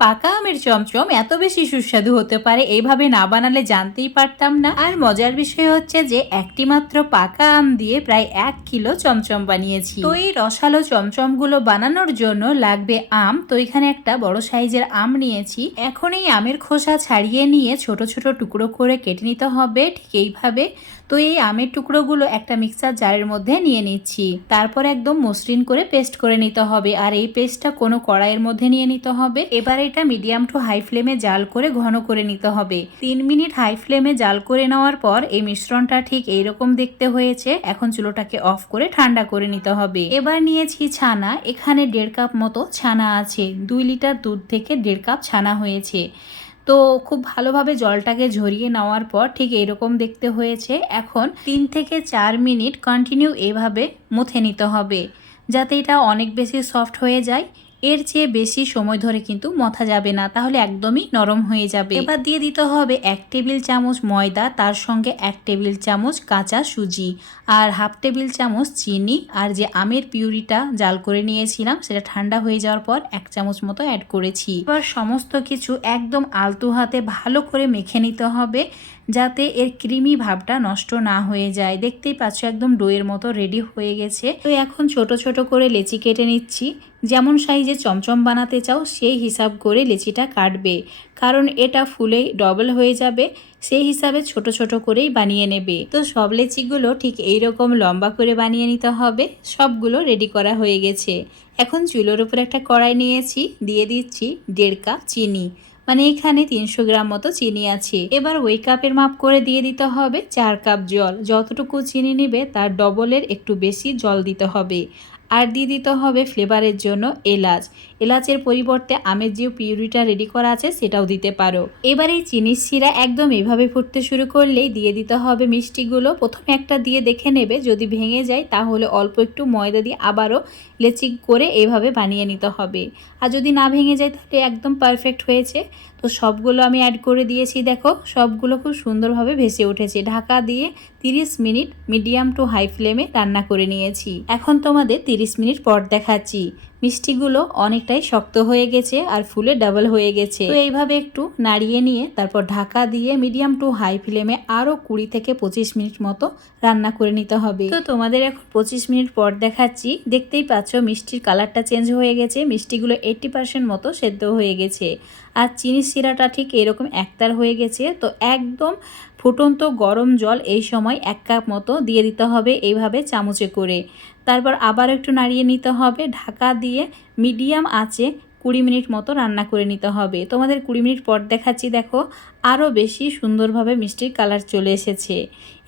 পাকা আমের চমচম এত বেশি সুস্বাদু হতে পারে এইভাবে না বানালে জানতেই পারতাম না। আর মজার বিষয় হচ্ছে যে, একটি মাত্র পাকা আম দিয়ে প্রায় এক কিলো চমচম বানিয়েছি। তো এই রসালো চমচমগুলো বানানোর জন্য লাগবে আম। তো এখানে একটা বড় সাইজের আম নিয়েছি। এখন এই আমের খোসা ছাড়িয়ে নিয়ে ছোট ছোট টুকরো করে কেটে নিতে হবে, ঠিক এইভাবে। তো এই আমের টুকরোগুলো একটা মিক্সার জারের মধ্যে নিয়ে নিচ্ছি। তারপর একদম মসৃণ করে পেস্ট করে নিতে হবে। আর এই পেস্টটা কোনো কড়াইয়ের মধ্যে নিয়ে নিতে হবে। এবার এটা মিডিয়াম টু হাই ফ্লেমে জাল করে ঘন করে নিতে হবে। তিন মিনিট হাই ফ্লেমে জাল করে নেওয়ার পর এই মিশ্রণটা ঠিক এইরকম দেখতে হয়েছে। এখন চুলোটাকে অফ করে ঠান্ডা করে নিতে হবে। এবার নিয়েছি ছানা। এখানে দেড় কাপ মতো ছানা আছে। দুই লিটার দুধ থেকে দেড় কাপ ছানা হয়েছে। তো খুব ভালোভাবে জলটাকে ঝরিয়ে নেওয়ার পর ঠিক এরকম দেখতে হয়েছে। এখন তিন থেকে চার মিনিট কন্টিনিউ এভাবে মুথে নিতে হবে। যাতে এটা অনেক বেশি সফট হয়ে যায়। এর চেয়ে বেশি সময় ধরে কিন্তু মথা যাবে না, তাহলে একদমই নরম হয়ে যাবে। এবার দিয়ে দিতে হবে এক টেবিল চামচ ময়দা, তার সঙ্গে এক টেবিল চামচ কাঁচা সুজি আর হাফ টেবিল চামচ চিনি। আর যে আমের পিউরিটা জাল করে নিয়েছিলাম, সেটা ঠান্ডা হয়ে যাওয়ার পর এক চামচ মতো অ্যাড করেছি। এবার সমস্ত কিছু একদম আলতু হাতে ভালো করে মেখে নিতে হবে। যাতে এর ক্রিমি ভাবটা নষ্ট না হয়ে যায়। দেখতেই পাচ্ছ একদম ডোয়ের মতো রেডি হয়ে গেছে। তো এখন ছোট ছোট করে লেচি কেটে নিচ্ছি। যেমন সাইজে চমচম বানাতে চাও, সেই হিসাব করে লেচিটা কাটবে। কারণ এটা ফুলে ডবল হয়ে যাবে, সেই হিসাবে ছোট ছোট করেই বানিয়ে নেবে। তো সব লেচিগুলো ঠিক এই রকম লম্বা করে বানিয়ে নিতে হবে। সবগুলো রেডি করা হয়ে গেছে। এখন চুলোর উপর একটা কড়াই নিয়েছি, দিয়ে দিচ্ছি দেড় কাপ চিনি। মানে এখানে তিনশো গ্রাম মতো চিনি আছে। এবার ওই কাপের মাপ করে দিয়ে দিতে হবে চার কাপ জল। যতটুকু চিনি নিবে তার ডবলের একটু বেশি জল দিতে হবে। আর দিয়ে দিতে হবে ফ্লেভারের জন্য এলাচ। এলাচের পরিবর্তে আমের যে পিউরিটা রেডি করা আছে সেটাও দিতে পারো। এবার এই চিনির শিরা একদম এভাবে ফুটতে শুরু করলেই দিয়ে দিতে হবে মিষ্টিগুলো। প্রথমে একটা দিয়ে দেখে নেবে, যদি ভেঙে যায় তাহলে অল্প একটু ময়দা দিয়ে আবারও লেচি করে এভাবে বানিয়ে নিতে হবে। আর যদি না ভেঙে যায় তাহলে একদম পারফেক্ট হয়েছে। তো সবগুলো আমি অ্যাড করে দিয়েছি, দেখো। সবগুলো খুব সুন্দরভাবে ভেসে উঠেছে। ঢাকা দিয়ে 30 মিনিট মিডিয়াম টু হাই ফ্লেমে রান্না করে নিয়েছি। এখন তোমাদের 30 মিনিট পর দেখাচ্ছি। মিষ্টিগুলো অনেকটাই শক্ত হয়ে গেছে আর ফুলে ডাবল হয়ে গেছে। তো এইভাবে একটু নাড়িয়ে নিয়ে তারপর ঢাকা দিয়ে মিডিয়াম টু হাই ফ্লেমে আরও কুড়ি থেকে পঁচিশ মিনিট মতো রান্না করে নিতে হবে। তো তোমাদের এখন পঁচিশ মিনিট পর দেখাচ্ছি। দেখতেই পাচ্ছ মিষ্টির কালারটা চেঞ্জ হয়ে গেছে। মিষ্টিগুলো এইট্টি পার্সেন্ট মতো সেদ্ধ হয়ে গেছে। আর চিনি শিরাটা ঠিক এরকম একতার হয়ে গেছে। তো একদম ফুটন্ত গরম জল এই সময় এক কাপ মতো দিয়ে দিতে হবে এইভাবে চামচে করে। তারপর আবার একটু নাড়িয়ে নিতে হবে। ঢাকা দিয়ে মিডিয়াম আঁচে কুড়ি মিনিট মতো রান্না করে নিতে হবে। তোমাদের কুড়ি মিনিট পর দেখাচ্ছি, দেখো আরও বেশি সুন্দরভাবে মিষ্টির কালার চলে এসেছে।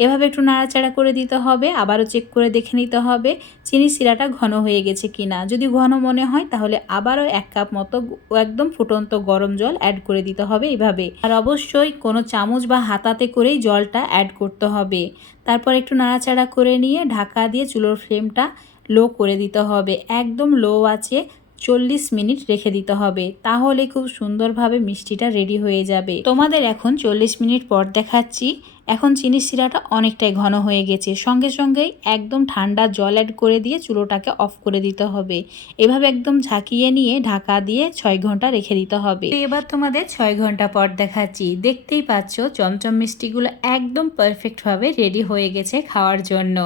এভাবে একটু নাড়াচাড়া করে দিতে হবে, আবারও চেক করে দেখে নিতে হবে চিনি শিরাটা ঘন হয়ে গেছে কিনা। যদি ঘন মনে হয়, তাহলে আবারও এক কাপ মতো একদম ফুটন্ত গরম জল অ্যাড করে দিতে হবে এইভাবে। আর অবশ্যই কোনো চামচ বা হাতাতে করেই জলটা অ্যাড করতে হবে। তারপর একটু নাড়াচাড়া করে নিয়ে ঢাকা দিয়ে চুলোর ফ্লেমটা লো করে দিতে হবে। একদম লো আছে চল্লিশ মিনিট রেখে দিতে হবে। তাহলে খুব সুন্দরভাবে মিষ্টিটা রেডি হয়ে যাবে। তোমাদের এখন চল্লিশ মিনিট পর দেখাচ্ছি। এখন চিনির শিরাটা অনেকটাই ঘন হয়ে গেছে। সঙ্গে সঙ্গেই একদম ঠান্ডা জল অ্যাড করে দিয়ে চুলোটাকে অফ করে দিতে হবে। এভাবে একদম ঝাঁকিয়ে নিয়ে ঢাকা দিয়ে ছয় ঘণ্টা রেখে দিতে হবে। এবার তোমাদের ছয় ঘণ্টা পর দেখাচ্ছি। দেখতেই পাচ্ছ চমচম মিষ্টিগুলো একদম পারফেক্টভাবে রেডি হয়ে গেছে খাওয়ার জন্য।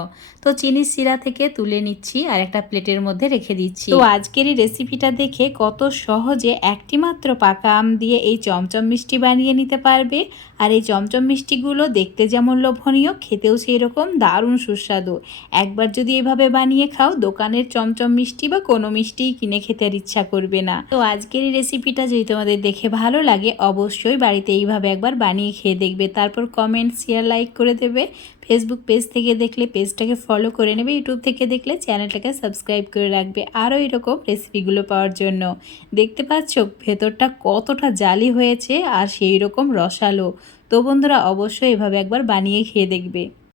তো চিনির শিরা থেকে তুলে নিচ্ছি আর একটা প্লেটের মধ্যে রেখে দিচ্ছি। তো আজকের এই রেসিপিটা দেখে কত সহজে একটি মাত্র পাকা আম দিয়ে এই চমচম মিষ্টি বানিয়ে নিতে পারবে। আর এই চমচম মিষ্টিগুলো দেখতে যেমন লোভনীয়, খেতেও সেই রকম দারুণ সুস্বাদু। একবার যদি এভাবে বানিয়ে খাও, দোকানের চমচম মিষ্টি বা কোনো মিষ্টিই কিনে খেতে আর ইচ্ছা করবে না। তো আজকের এই রেসিপিটা যদি তোমাদের দেখে ভালো লাগে, অবশ্যই বাড়িতে এইভাবে একবার বানিয়ে খেয়ে দেখবে। তারপর কমেন্ট শেয়ার লাইক করে দেবে। ফেসবুক পেজ থেকে দেখলে পেজটাকে ফলো করে নেবে। ইউটিউব থেকে দেখলে চ্যানেলটাকে সাবস্ক্রাইব করে রাখবে। আরও এরকম রেসিপিগুলো পাওয়ার জন্য। দেখতে পাচ্ছ, ভেতরটা কতটা জালি হয়েছে আর সেই রকম রসালো। তো বন্ধুরা অবশ্যই এভাবে একবার বানিয়ে খেয়ে দেখবে।